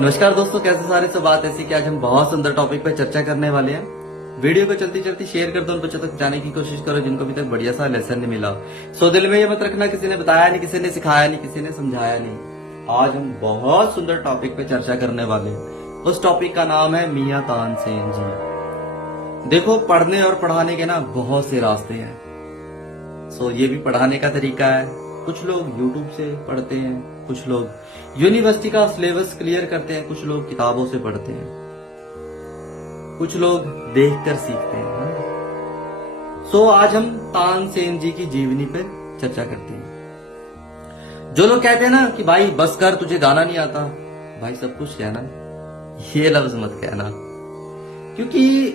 नमस्कार दोस्तों, कैसे सारे सब बात ऐसी कि आज हम बहुत सुंदर टॉपिक पर चर्चा करने वाले हैं। वीडियो को चलती चलती शेयर कर दो, उन बच्चों तक जाने की कोशिश करो जिनको अभी तक बढ़िया सा लेसन नहीं मिला। सो दिल में ये मत रखना किसी ने बताया नहीं, किसी ने सिखाया नहीं, किसी ने समझाया नहीं। आज हम बहुत सुंदर टॉपिक पे चर्चा करने वाले हैं। उस टॉपिक का नाम है मियां तानसेन जी। देखो, पढ़ने और पढ़ाने के ना बहुत से रास्ते हैं। सो ये भी पढ़ाने का तरीका है। कुछ लोग YouTube से पढ़ते हैं, कुछ लोग यूनिवर्सिटी का सिलेबस क्लियर करते हैं, कुछ लोग किताबों से पढ़ते हैं, कुछ लोग देखकर सीखते हैं। सो आज हम तानसेन जी की जीवनी पर चर्चा करते हैं। जो लोग कहते हैं ना कि भाई बस कर, तुझे गाना नहीं आता, भाई सब कुछ कहना, ये लफ्ज मत कहना, क्योंकि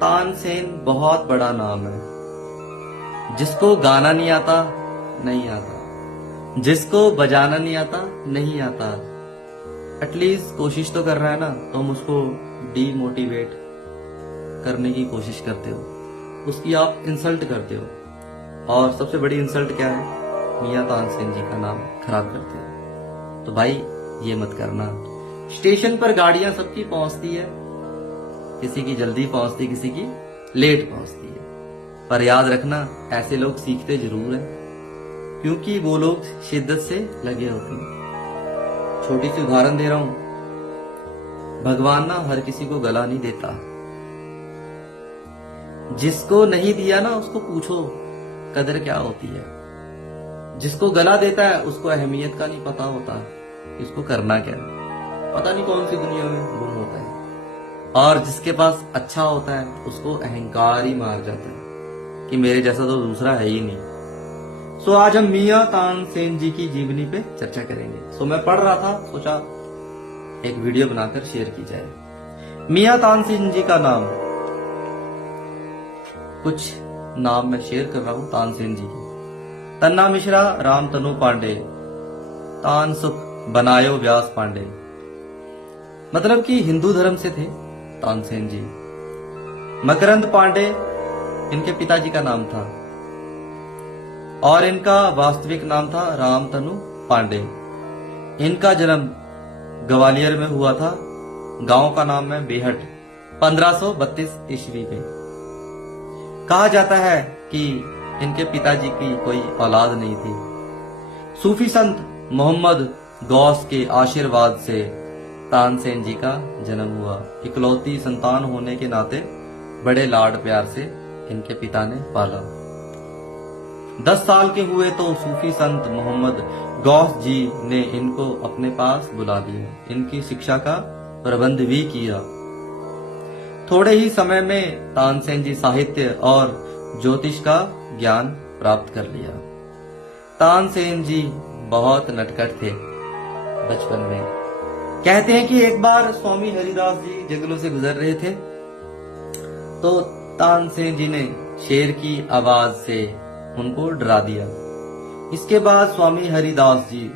तानसेन बहुत बड़ा नाम है। जिसको गाना नहीं आता नहीं आता, जिसको बजाना नहीं आता नहीं आता, एटलीस्ट कोशिश तो कर रहा है ना, तो हम उसको डीमोटिवेट करने की कोशिश करते हो, उसकी आप इंसल्ट करते हो। और सबसे बड़ी इंसल्ट क्या है? मियां तानसेन जी का नाम खराब करते हो। तो भाई ये मत करना। स्टेशन पर गाड़ियां सबकी पहुंचती है, किसी की जल्दी पहुंचती, किसी की लेट पहुंचती है, पर याद रखना ऐसे लोग सीखते जरूर है, क्योंकि वो लोग शिद्दत से लगे होते हैं। छोटी सी उदाहरण दे रहा हूं, भगवान ना हर किसी को गला नहीं देता। जिसको नहीं दिया ना उसको पूछो कदर क्या होती है। जिसको गला देता है उसको अहमियत का नहीं पता होता, इसको करना क्या है, पता नहीं कौन सी दुनिया में गुम होता है। और जिसके पास अच्छा होता है उसको अहंकार ही मार जाता है कि मेरे जैसा तो दूसरा है ही नहीं। सो आज हम मियां तानसेन जी की जीवनी पे चर्चा करेंगे। सो मैं पढ़ रहा था, सोचा एक वीडियो बनाकर शेयर की जाए। मियां तानसेन जी का नाम, कुछ नाम मैं शेयर कर रहा हूं तानसेन जी की। तन्ना मिश्रा राम तनु पांडे, तान सुख बनायो व्यास पांडे। मतलब कि हिंदू धर्म से थे तानसेन जी। मकरंद पांडे इनके पिताजी का नाम था और इनका वास्तविक नाम था रामतनु पांडे। इनका जन्म ग्वालियर में हुआ था। गांव का नाम है बेहट। 1532 ईस्वी में। कहा जाता है कि इनके पिताजी की कोई औलाद नहीं थी। सूफी संत मोहम्मद गौस के आशीर्वाद से तानसेन जी का जन्म हुआ। इकलौती संतान होने के नाते बड़े लाड प्यार से इनके पिता ने पाला। 10 साल के हुए तो सूफी संत मोहम्मद गौस जी ने इनको अपने पास बुला लिया। इनकी शिक्षा का प्रबंध भी किया। थोड़े ही समय में तानसेन जी साहित्य और ज्योतिष का ज्ञान प्राप्त कर लिया। तानसेन जी बहुत नटखट थे बचपन में। कहते हैं कि एक बार स्वामी हरिदास जी जंगलों से गुजर रहे थे, तो तानसेन जी ने शेर की आवाज से उनको डरा दिया। इसके बाद स्वामी हरिदास जी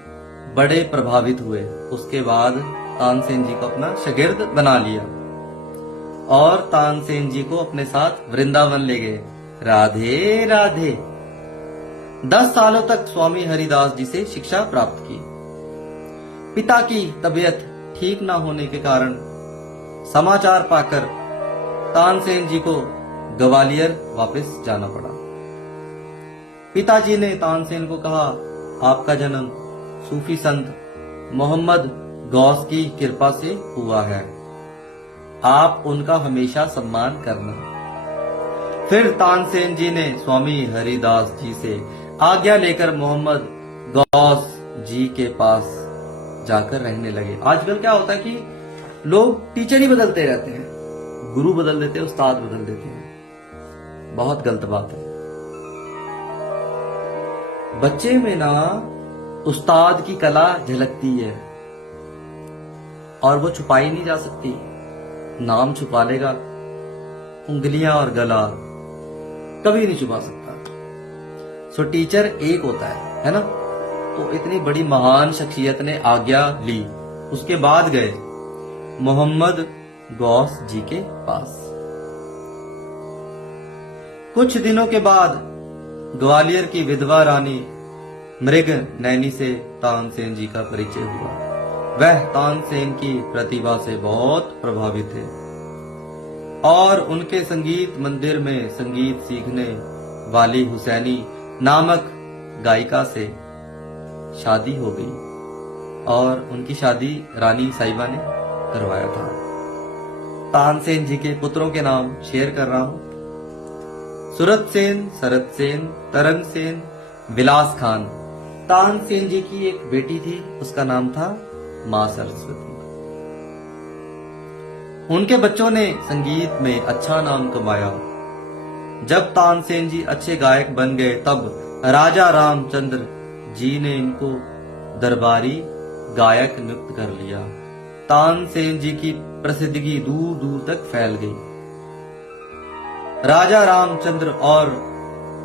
बड़े प्रभावित हुए। उसके बाद तानसेन जी को अपना शागिर्द बना लिया और तानसेन जी को अपने साथ वृंदावन ले गए। राधे राधे। 10 सालों तक स्वामी हरिदास जी से शिक्षा प्राप्त की। पिता की तबीयत ठीक न होने के कारण समाचार पाकर तानसेन जी को ग्वालियर वापस जाना पड़ा। पिताजी ने तानसेन को कहा, आपका जन्म सूफी संत मोहम्मद गौस की कृपा से हुआ है, आप उनका हमेशा सम्मान करना। फिर तानसेन जी ने स्वामी हरिदास जी से आज्ञा लेकर मोहम्मद गौस जी के पास जाकर रहने लगे। आजकल क्या होता है कि लोग टीचर ही बदलते रहते हैं, गुरु बदल देते हैं, उस्ताद बदल देते हैं। बहुत गलत बात है। बच्चे में ना उस्ताद की कला झलकती है और वो छुपाई नहीं जा सकती। नाम छुपा लेगा, उंगलियां और गला कभी नहीं छुपा सकता। सो टीचर एक होता है ना। तो इतनी बड़ी महान शख्सियत ने आज्ञा ली, उसके बाद गए मोहम्मद गौस जी के पास। कुछ दिनों के बाद ग्वालियर की विधवा रानी मृग नैनी से तानसेन जी का परिचय हुआ। वह तानसेन की प्रतिभा से बहुत प्रभावित थे और उनके संगीत मंदिर में संगीत सीखने वाली हुसैनी नामक गायिका से शादी हो गई और उनकी शादी रानी साहिबा ने करवाया था। तानसेन जी के पुत्रों के नाम शेयर कर रहा हूं। सूरत सेन, शरद सेन, तरंग सेन, विलास खान। तानसेन जी की एक बेटी थी, उसका नाम था मां सरस्वती। उनके बच्चों ने संगीत में अच्छा नाम कमाया। जब तानसेन जी अच्छे गायक बन गए तब राजा रामचंद्र जी ने इनको दरबारी गायक नियुक्त कर लिया। तानसेन जी की प्रसिद्धि दूर दूर तक फैल गई। राजा रामचंद्र और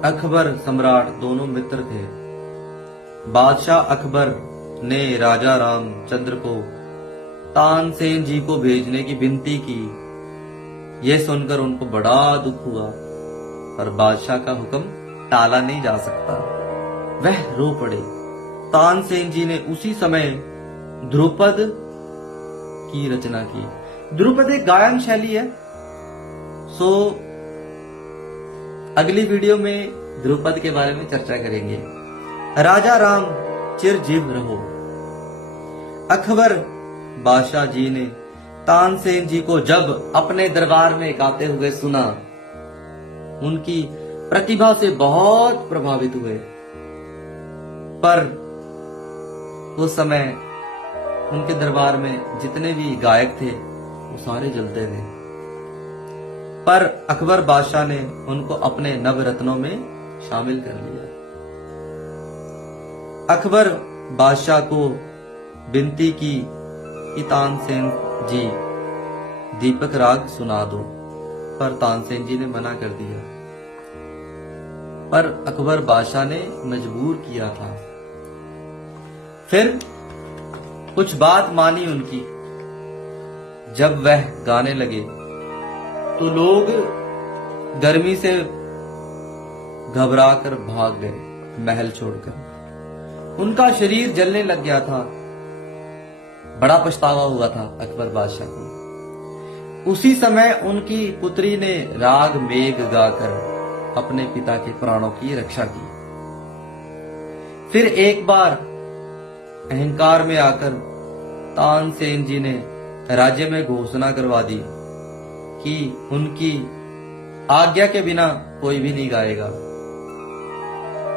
अकबर सम्राट दोनों मित्र थे। बादशाह अकबर ने राजा रामचंद्र को तानसेन जी को भेजने की विनती की। यह सुनकर उनको बड़ा दुख हुआ, पर बादशाह का हुक्म टाला नहीं जा सकता। वह रो पड़े। तानसेन जी ने उसी समय ध्रुपद की रचना की। ध्रुपद एक गायन शैली है। सो अगली वीडियो में ध्रुपद के बारे में चर्चा करेंगे। राजा राम चिरजीव रहो। अकबर बादशाह जी ने तानसेन जी को जब अपने दरबार में गाते हुए सुना, उनकी प्रतिभा से बहुत प्रभावित हुए। पर उस समय उनके दरबार में जितने भी गायक थे वो सारे जलते थे। पर अकबर बादशाह ने उनको अपने नवरत्नों में शामिल कर लिया। अकबर बादशाह को विनती की कि तानसेन जी दीपक राग सुना दो, पर तानसेन जी ने मना कर दिया। पर अकबर बादशाह ने मजबूर किया था। फिर कुछ बात मानी उनकी। जब वह गाने लगे तो लोग गर्मी से घबराकर भाग गए महल छोड़कर। उनका शरीर जलने लग गया था। बड़ा पछतावा हुआ था अकबर बादशाह को। उसी समय उनकी पुत्री ने राग मेघ गाकर अपने पिता के प्राणों की रक्षा की। फिर एक बार अहंकार में आकर तानसेन जी ने राज्य में घोषणा करवा दी कि उनकी आज्ञा के बिना कोई भी नहीं गाएगा।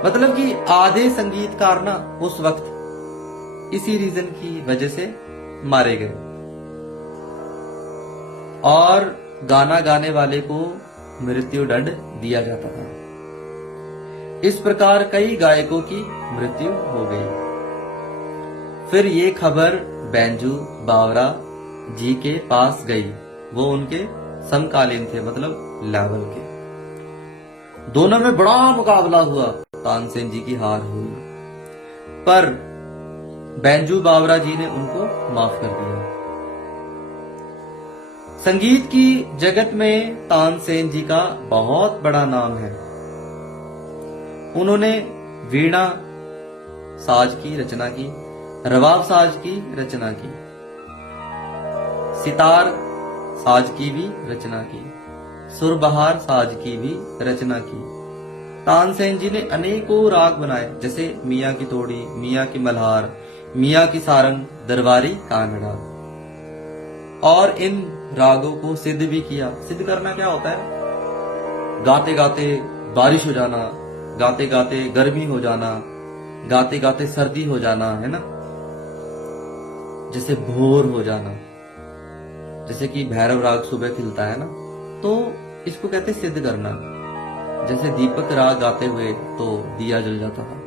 मतलब कि आधे संगीतकार ना उस वक्त इसी रीजन की वजह से मारे गए और गाना गाने वाले को मृत्यु दंड दिया जाता था। इस प्रकार कई गायकों की मृत्यु हो गई। फिर ये खबर बैंजू बावरा जी के पास गई। वो उनके समकालीन थे, मतलब लेवल के। दोनों में बड़ा मुकाबला हुआ। तानसेन जी की हार हुई, पर बैंजू बावरा जी ने उनको माफ कर दिया। संगीत की जगत में तानसेन जी का बहुत बड़ा नाम है। उन्होंने वीणा साज की रचना की, रबाब साज की रचना की, सितार साज की भी रचना की, सुरबहार साज की भी रचना की। तानसेन जी ने अनेकों राग बनाए, जैसे मियाँ की तोड़ी, मियाँ की मल्हार, मियाँ की सारंग, दरबारी कांगड़ा। और इन रागों को सिद्ध भी किया। सिद्ध करना क्या होता है? गाते गाते बारिश हो जाना, गाते गाते गर्मी हो जाना, गाते गाते सर्दी हो जाना, है ना। जैसे भोर हो जाना, जैसे कि भैरव राग सुबह खिलता है ना, तो इसको कहते सिद्ध करना। जैसे दीपक राग गाते हुए तो दिया जल जाता था,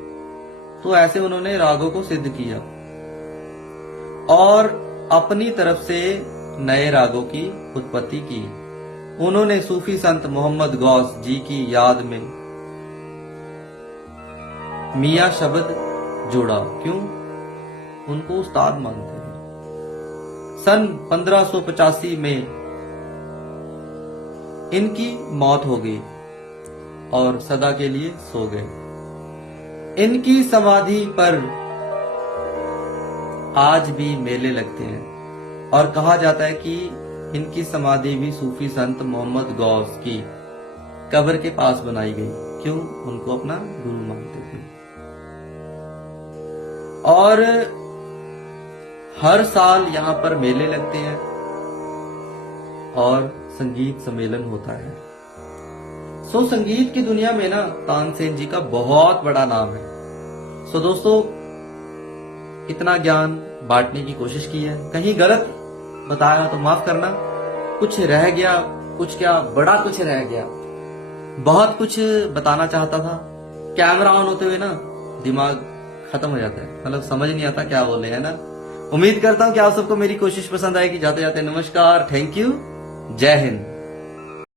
तो ऐसे उन्होंने रागों को सिद्ध किया और अपनी तरफ से नए रागों की उत्पत्ति की। उन्होंने सूफी संत मोहम्मद गौस जी की याद में मियाँ शब्द जोड़ा। क्यों? उनको उस्ताद मानते हैं। सन 1585 में इनकी मौत हो गई और सदा के लिए सो गए। इनकी समाधि पर आज भी मेले लगते हैं और कहा जाता है कि इनकी समाधि भी सूफी संत मोहम्मद गौस की कब्र के पास बनाई गई। क्यों? उनको अपना गुरु मानते थे। और हर साल यहाँ पर मेले लगते हैं और संगीत सम्मेलन होता है। सो संगीत की दुनिया में ना तानसेन जी का बहुत बड़ा नाम है। सो दोस्तों, इतना ज्ञान बांटने की कोशिश की है, कहीं गलत बताया तो माफ करना, कुछ रह गया, कुछ क्या बड़ा कुछ रह गया, बहुत कुछ बताना चाहता था। कैमरा ऑन होते हुए ना दिमाग खत्म हो जाता है, मतलब समझ नहीं आता क्या बोले, है ना। उम्मीद करता हूं कि आप सबको मेरी कोशिश पसंद आएगी। जाते जाते नमस्कार, थैंक यू, जय हिंद।